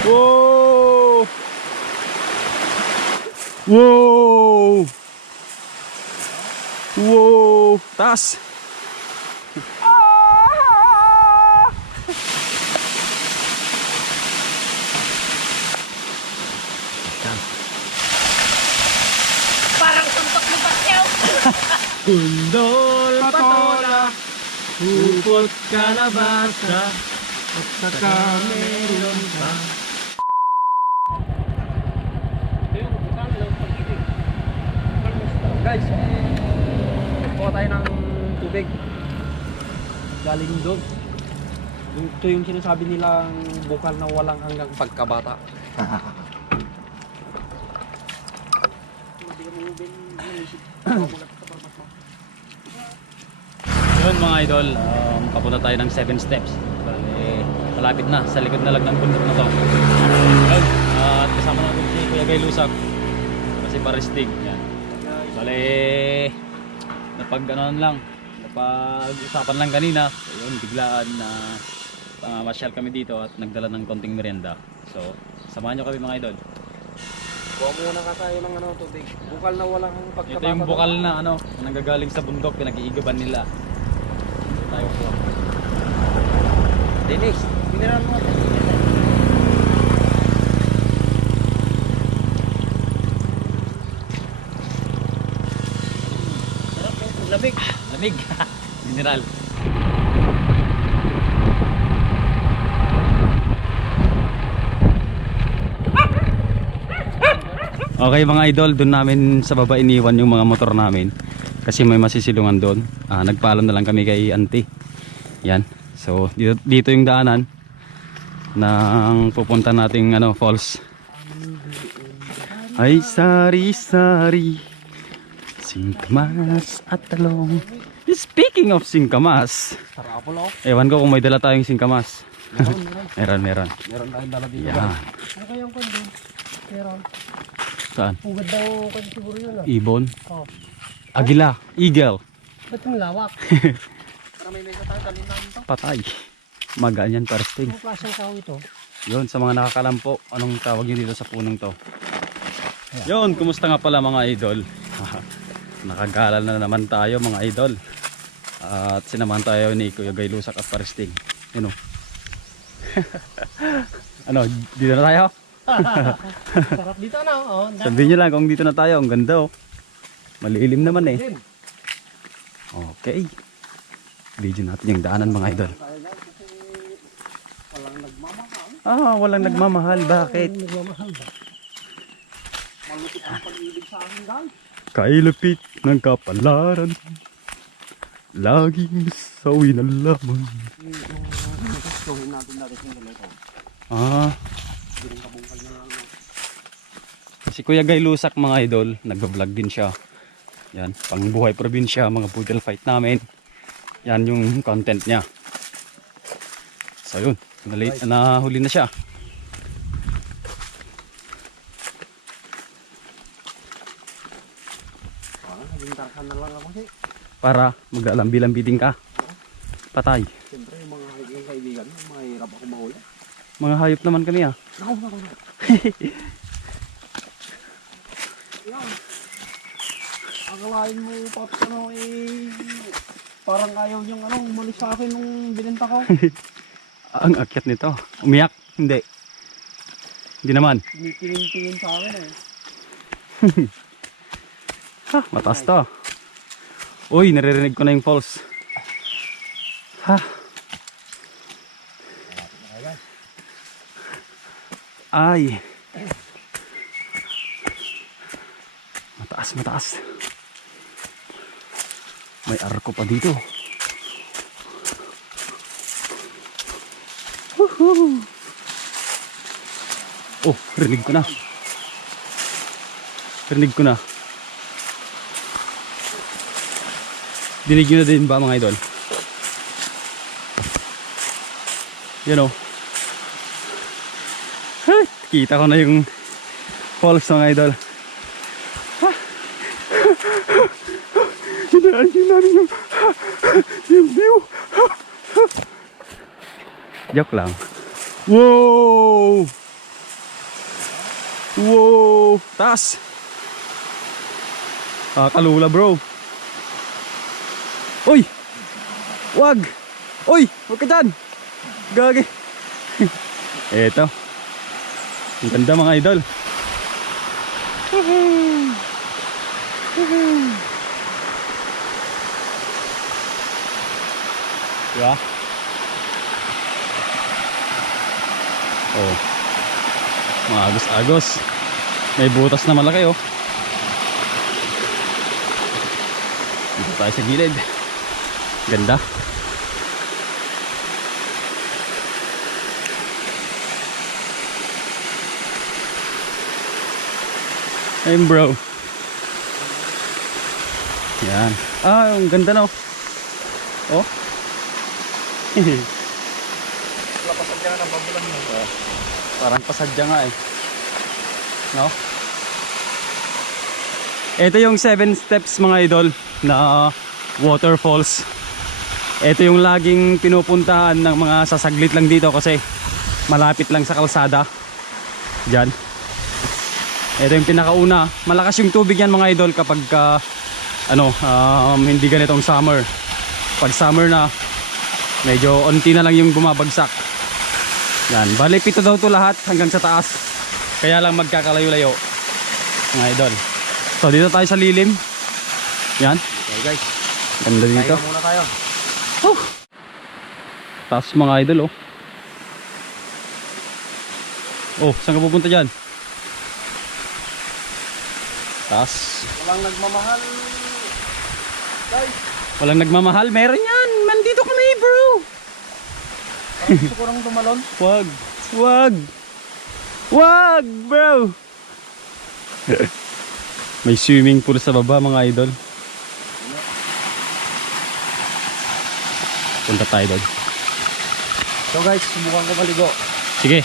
Wow! Wow! Wow! Taas! Parang suntok ni Pacquiao. Kundol patola, upot kalabasa, at saka meron ka. Guys, kuha tayo ng tubig. Galing doon. Ito yung sinasabi nilang bukal na walang hanggang pagkabata. Yun mga idol, um, papunta tayo ng 7 steps. Bale, malapit na, sa likod na lang ng bundok na to. Yun, at kasama natin si Kuya Gay Lusak. Kasi paristig. Bale, napag ano lang, napag-usapan lang kanina. So, yun, biglaan na uh, masyal kami dito at nagdala ng konting merienda. So, samahan nyo kami mga idol. Kuha muna ka tayo ng ano, tubig. Bukal na walang pagkabata. Ito yung bukal na ano, nanggagaling sa bundok, pinag-iigaban nila. Ito tayo po. Dennis, biniran mo. Lamig. Lamig. Mineral. Okay mga idol, doon namin sa baba iniwan yung mga motor namin kasi may masisilungan doon. Ah, nagpaalam na lang kami kay auntie. Yan. So dito, dito yung daanan ng pupunta nating ano falls. Ay sari-sari Singkamas at talong. Speaking of singkamas, ewan ko kung may dala tayong singkamas. Meron, meron. Meron, meron. Meron tayong dala dito. Yan. Ano kayang kundi? Pero, Saan? pugad daw kundi siguro yun ah. Ibon? Oh. Agila? Eagle? Ba't yung lawak? Para may mesa tayo, kanina to. Patay. Magaan yan, paresting. Anong klaseng tao ito? Yun, sa mga nakakalampo, anong tawag nyo dito sa punong to? Yun, kumusta nga pala mga idol? Nakagala na naman tayo mga idol. At sinamahan tayo ni Kuya Gay Lusak at Paresting. Yun o. ano, dito na tayo? Sarap dito na. Oh. Sabihin nyo lang kung dito na tayo. Ang ganda oh. Malilim naman eh. Okay. Video natin yung daanan mga idol. Walang nagmamahal. Ah, walang nagmamahal. Bakit? Malupit ang pag-ibig sa akin, guys. Kailapit ng kapalaran. Laging sawi na lamang Gustuhin natin natin yung ganito. Ah, si Kuya Guy Lusak mga idol Nagbablog din siya. Yan, pangbuhay probinsya Mga poodle fight namin. Yan yung content niya. So yun, nahuli na siya Ah, naging tarkan na lang ako kasi. Para maglalambi-lambi din ka Patay Siyempre, yung mga hiking kaibigan, mahirap ako mahuli. Mga hayop naman kami ah naku, naku. Yan. Akalain mo, Pops, ano, eh, parang ayaw yung ano, umalis sa akin nung binenta ko. Ang akyat nito Umiyak? Hindi Hindi naman Tingin-tingin sa akin eh. Ha, mataas to. Uy, naririnig ko na yung falls. Ha. Ay. Mataas, mataas. May arko pa dito. Woohoo! Oh, rinig ko na. Rinig ko na. Dinig nyo na din ba mga idol? Yan o. Ay, Kita ko na yung falls mga idol. Ha? Hinaan nyo namin yung, yung view. Joke lang. Wow! Taas. Ah, kalula bro. Uy! Wag! Uy! Huwag ka dyan! Gagi! Eto. Ang ganda mga idol. Diba? Oh. Mga agos-agos. May butas na malaki oh. Dito tayo sa gilid. Ganda. Ayun bro. Yan. Ah, ang ganda no. Oh. Lapasan ka na ng babulan mo. Parang pasadya nga eh. No? Ito yung 7 steps mga idol na waterfalls. Ito yung laging pinupuntahan ng mga sasaglit lang dito kasi malapit lang sa kalsada. Diyan. Ito yung pinakauna. Malakas yung tubig yan mga idol kapag ka, ano, um, hindi ganitong summer. Pag summer na, medyo onti na lang yung bumabagsak. Yan, bali pito daw to lahat hanggang sa taas. Kaya lang magkakalayo-layo. Mga idol. So dito tayo sa lilim. Yan, Okay guys, ganda dito. tayo muna tayo. Oh. Taas mga idol oh. Oh, saan ka pupunta dyan? Taas. Walang nagmamahal. Guys, Walang nagmamahal. Meron yan. Nandito kami bro. parang gusto ko nang tumalon. Wag. Wag. Wag bro. May swimming pool sa baba mga idol. Punta tayo doon. So guys, subukan ko maligo. Sige.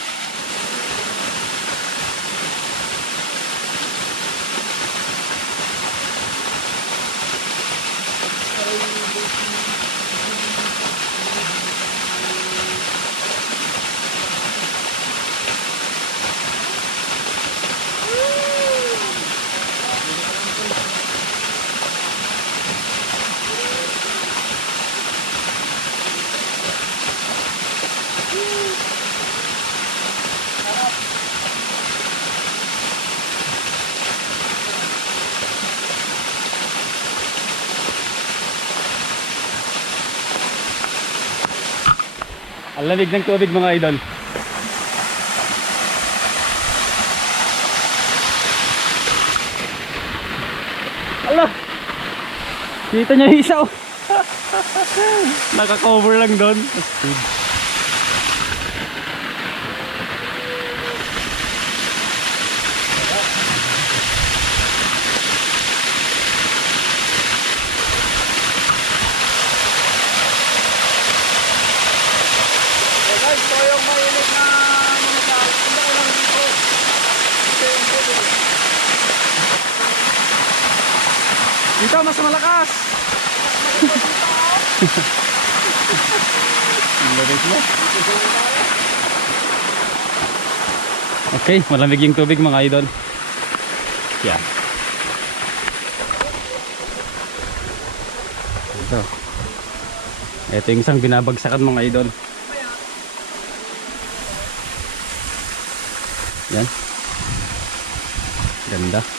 Ang lamig ng tubig mga idol. Ala! Kita niya yung isa oh. Naka-cover lang doon. Astig. So guys, ito yung mainit na mga tao. Hindi ko lang dito. Ito yung tubig. Dito mas malakas. Okay, malamig yung tubig mga idol. Yeah. Ito. Ito yung isang binabagsakan mga idol. Yan. Ganda.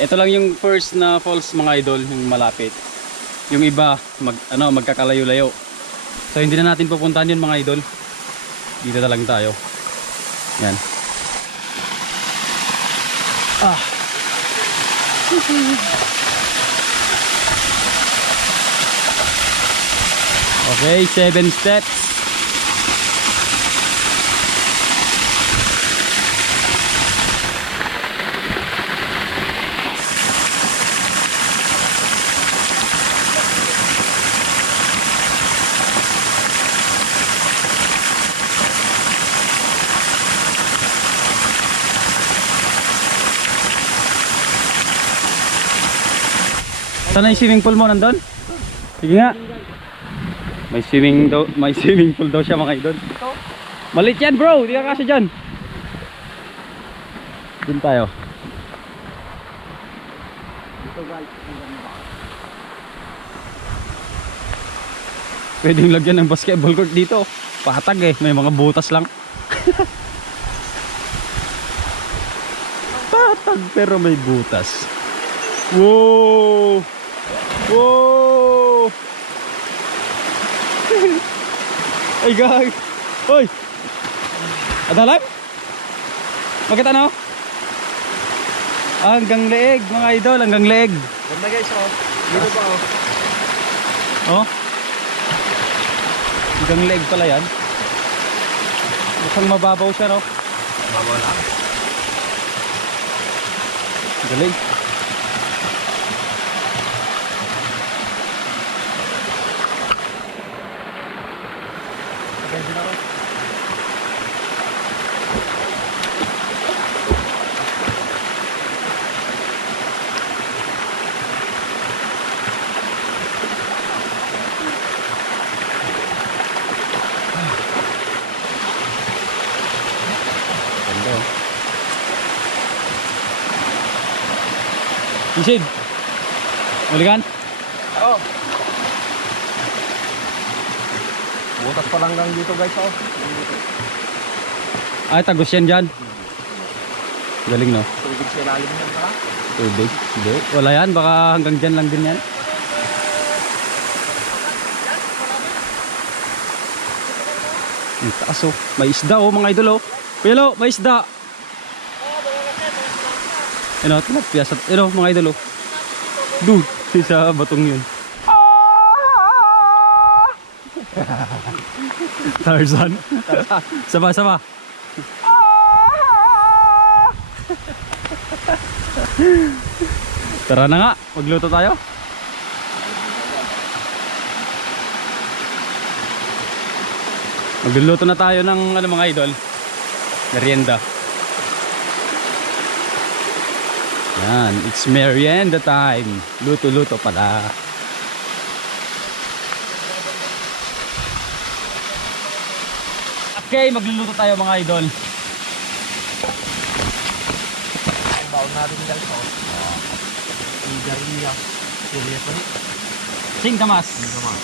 Ito lang yung first na falls mga idol, yung malapit. Yung iba, mag, ano, magkakalayo-layo. So hindi na natin pupuntahan yun mga idol. Dito na lang tayo. Yan. Ah. Okay, seven steps. Saan na yung swimming pool mo nandun? Sige nga. May swimming daw, may swimming pool daw siya mga idol. Malit yan bro, di ka kasi dyan. Dun tayo. Pwedeng lagyan ng basketball court dito. Patag eh, may mga butas lang. Patag pero may butas. Wow! Wow! Ay gag! Hoy! Adalan? Bakit ano? Ah, hanggang leeg mga idol, hanggang leeg. Ganda guys, oh. Dito ba, oh. Oh. Hanggang leg pala yan. Mukhang mababaw siya, no? Babaw lang. Galing. Uligan? Oo. Butas pa lang lang dito guys, oh. Ay, tagos yan dyan. Galing, no? Tubig sa ilalim yan pala. Tubig. Hindi. Wala yan. Baka hanggang dyan lang din yan. Ang taas, oh. May isda, oh, mga idol, oh. Kuya Lo, may isda. Ano, tilapia sa, ano, mga idol, oh. Doon, sa batong yun. Tarzan. sama, sama. Tara na nga, magluto tayo. Magluluto na tayo ng ano mga idol. Merienda. Yan, it's merienda time. Luto-luto pala. Okay, magluluto tayo mga idol. Baon natin guys, oh. Sigarilya. Sigarilya pa rin. Sing damas. Naman.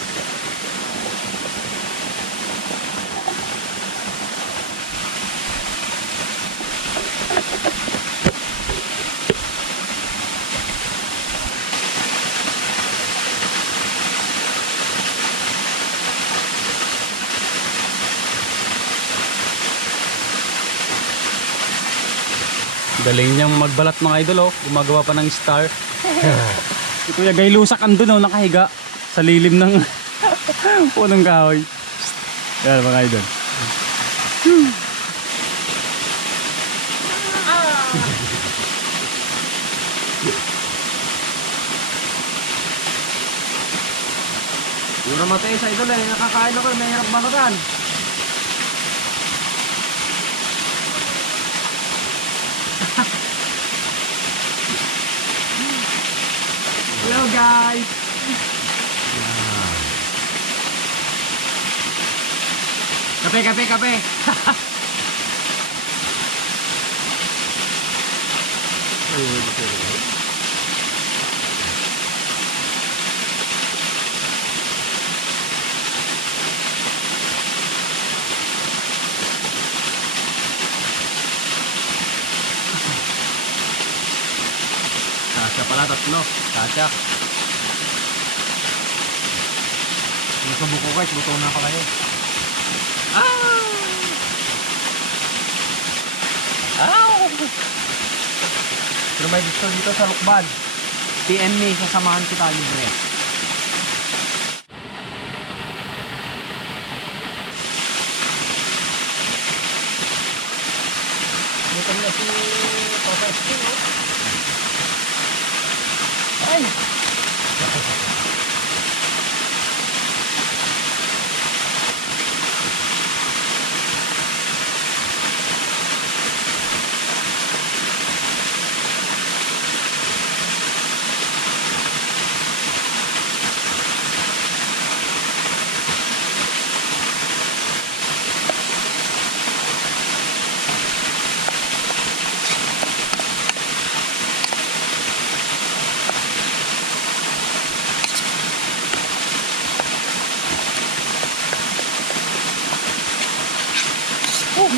Galing niyang magbalat mga idol oh. Gumagawa pa ng star. si Kuya Gay Lusak andun oh, nakahiga sa lilim ng punong kahoy. Yan mga idol. Yung namatay sa idol eh, nakakain ako, may hirap guys! Kape, kape, kape! Kasya pala, tatlo. Kasya. Yung sa buko guys, buto na pala yun. Ah! Pero may gusto dito sa Lukban. PM me, sasamahan kita libre. Dito na si Papa Sting.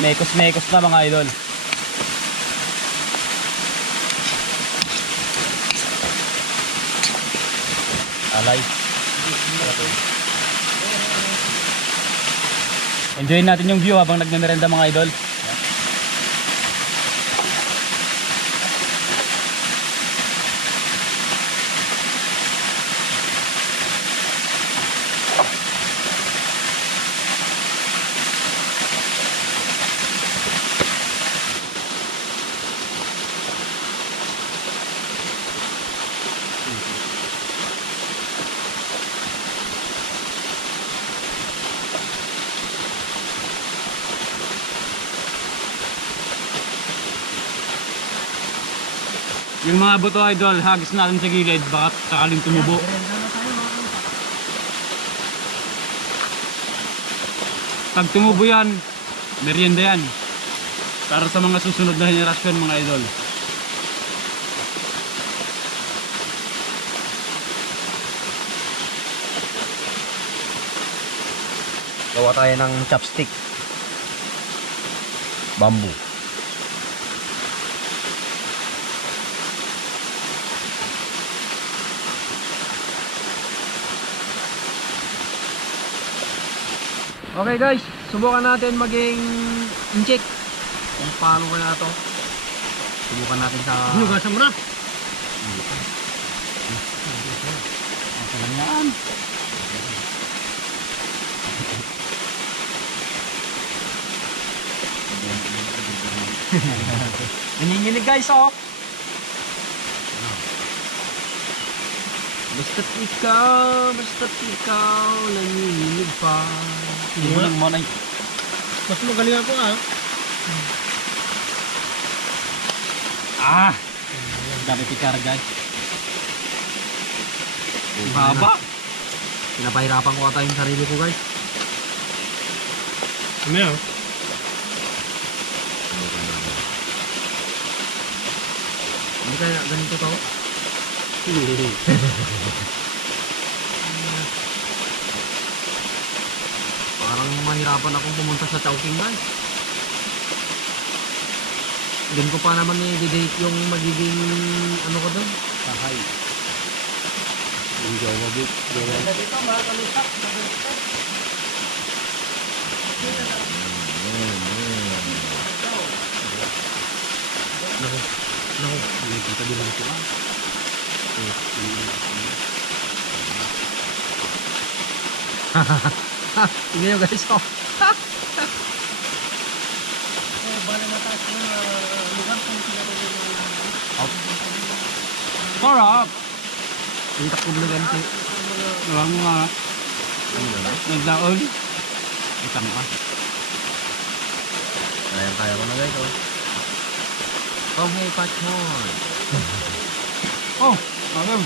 Mekos-mekos na mga idol. Alay. Enjoyin natin yung view habang nagmemerenda mga idol. Yung mga buto idol, hagis natin sa gilid, baka sakaling tumubo. Pag tumubo yan, merienda yan. Para sa mga susunod na henerasyon mga idol. Gawa tayo ng chopstick. Bamboo. Okay guys, subukan natin maging incheck. Kung paano kaya to. Subukan natin sa... Hinugasan mo na. Okay lang yan. Nanginginig guys oh. Basta't ikaw, basta't ikaw, nanginginig pa. Hindi mo lang manay. Mas magaling ako ah. Ah! Dami pikar guys. Haba. Pinapahirapan ko ata yung sarili ko guys. Ano yan? Hindi kaya ganito to. Parang mahirapan akong pumunta sa Chowking guys. Din ko pa naman i-date yung magiging ano ko doon. Sahay. Yung jowa bit. Jowa. Dito mga kalusak. Naku, naku. Nakikita din lang ito ah. Tingnan nyo guys oh. Oh, bala mataas na lugar kung pinatuloy ng Sarap! Yung takbo na ganito. Alam mo nga. Nagdaon. Isang ka. Kaya kaya ko na guys oh. Oh hey Pachon. Oh! Alam.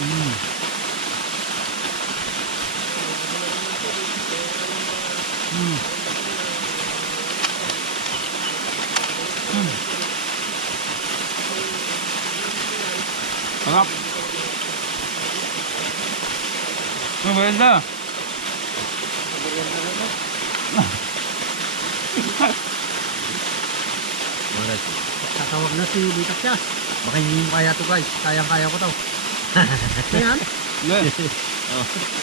Mm. Mm. Mm. Sarap. Maganda. Alright. Tatawag na si Litak siya. Baka hindi mo kaya to guys. Kayang kaya ko to. Ayan, Yeah.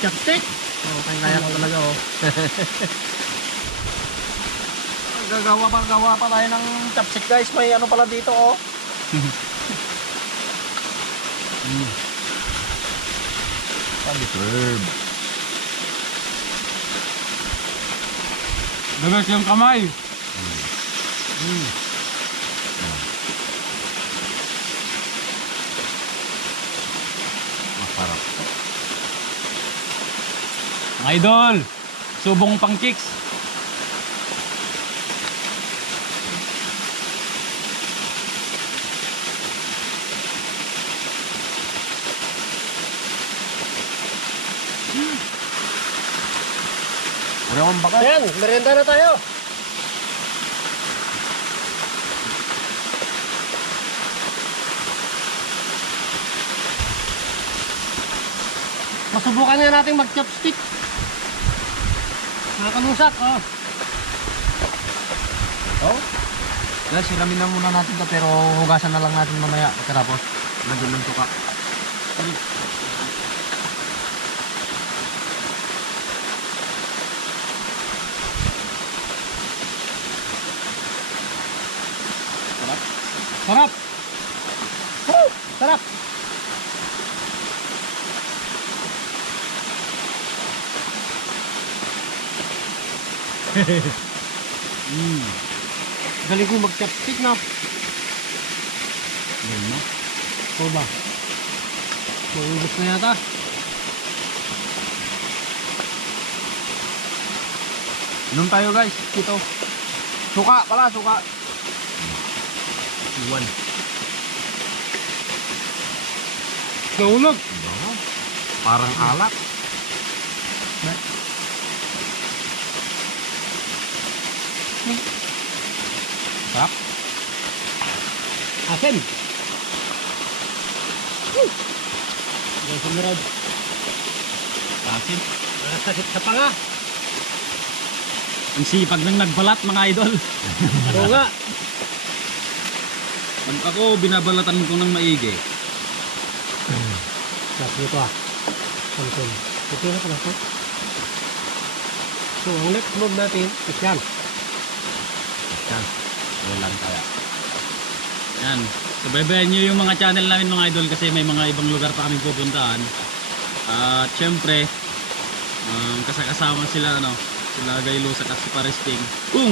chopstick. Oh, kayang kaya ko talaga oh. Gagawa pa gawa pa tayo ng chopstick guys. May ano pala dito oh. Mm. Pag-serve. Dagas yung kamay. Mga idol, subong pang chicks. Wala akong baka. Ayan, merienda na tayo. Masubukan nga natin mag-chopstick. Mga kalusak, oh. Oh? Guys, siramin na muna natin to pero hugasan na lang natin mamaya pagkatapos. Nandun lang suka. Sarap! Woo! Mm. Galing ko mag-chopstick na. Yun na. Oo ba? Maubos na yata. Inom tayo guys, dito. Suka pala, suka. Iwan. Naulog. Parang alak. Asin. Yung sumunod. Asin. Nakasakit sa panga. Ang sipag ng nagbalat mga idol. Oo nga. Pag ako binabalatan ko ng maigi. Sarap nito ah. Samson. Okay na pala to. So, ang next move natin is yan. Yan. Yan lang kaya. Yan. Subaybayan nyo yung mga channel namin mga idol kasi may mga ibang lugar pa kami pupuntahan. At syempre, um, kasakasama sila ano, sila Gaylusak at si Paresting. Kung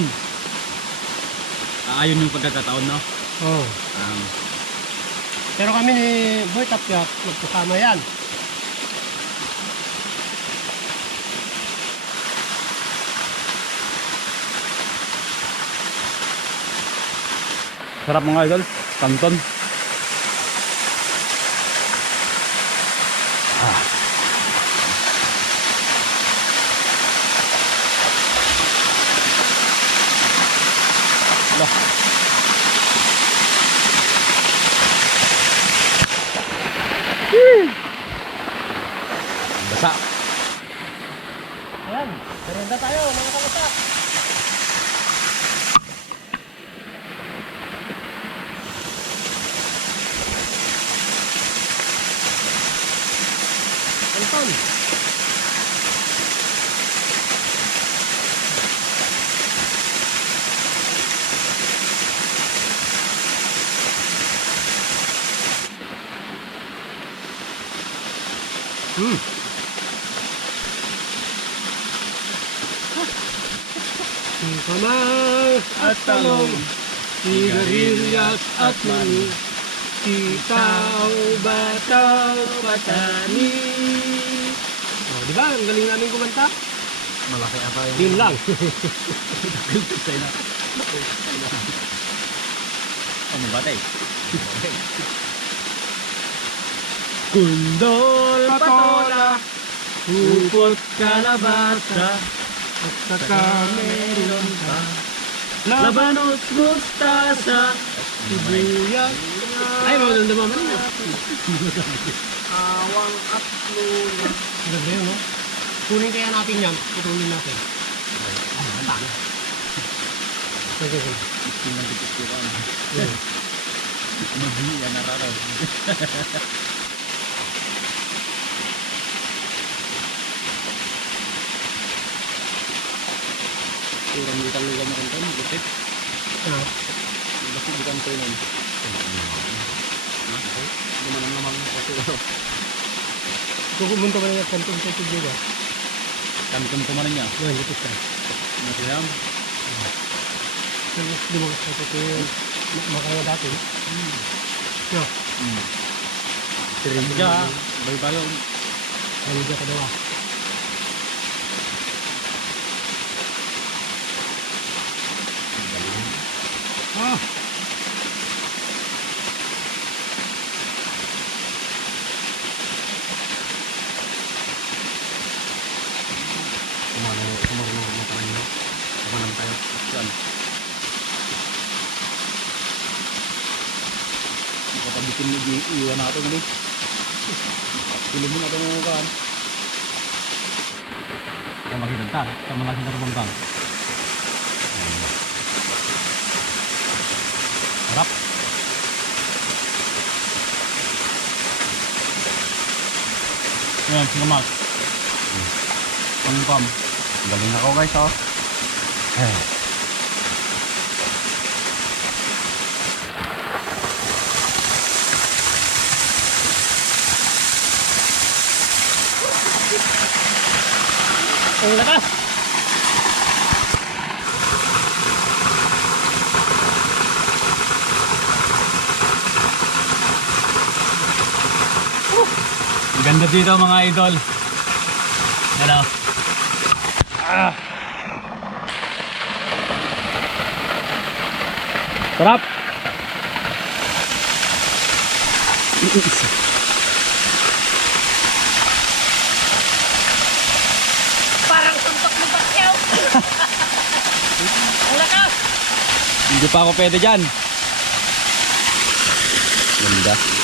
aayon yung pagkakataon no. Oo. Um, Pero kami ni Boy Tapyat, magkasama yan. sarap mga idol. 等等 Hmm. Kamay at talong, sigarilyas at mani, sitaw, bataw, patani. Oh, di ba? Ang galing namin kumanta. Malaki ata yung... Yun lang. Ano ba tay? Kundol patola, upot kalabasa, At saka meron pa. labanos mustasa, Sibuyas. Ay, maganda naman na. Awang at luna. Ganda yun, no? Kunin kaya natin yan. Putulin natin. Ang dami. Sige, sige. Tingnan ko ano. Yan. Magiya na raraw. Kurang di kami gamit kan, lupit. Ah, Basta di kan tunon. Gumanan naman kasi ano. kukumunta na yung kantong sa tubig, ah. Kanton ko man niya. Yan, lipit ka. Masayam. Pero di ito yung ma- makaya dati. Yeah. Hmm. Tirinja. Bay bayo. Ano dyan ka daw, ah. Ah! Kumano, kumano na mga tayo. Kumanan tayo. Yan. Iwan natin ulit. Pili mo na ito mga kan. Sa makita sa malaki na rumbang. Harap. Yan, sige mat. Pangpam. Galing ako guys oh. Ang lakas! Ang ganda dito mga idol. Hello. Ah. Sarap. Parang suntok ng bakyaw. Ang lakas. Hindi pa ako pwede dyan. Ganda.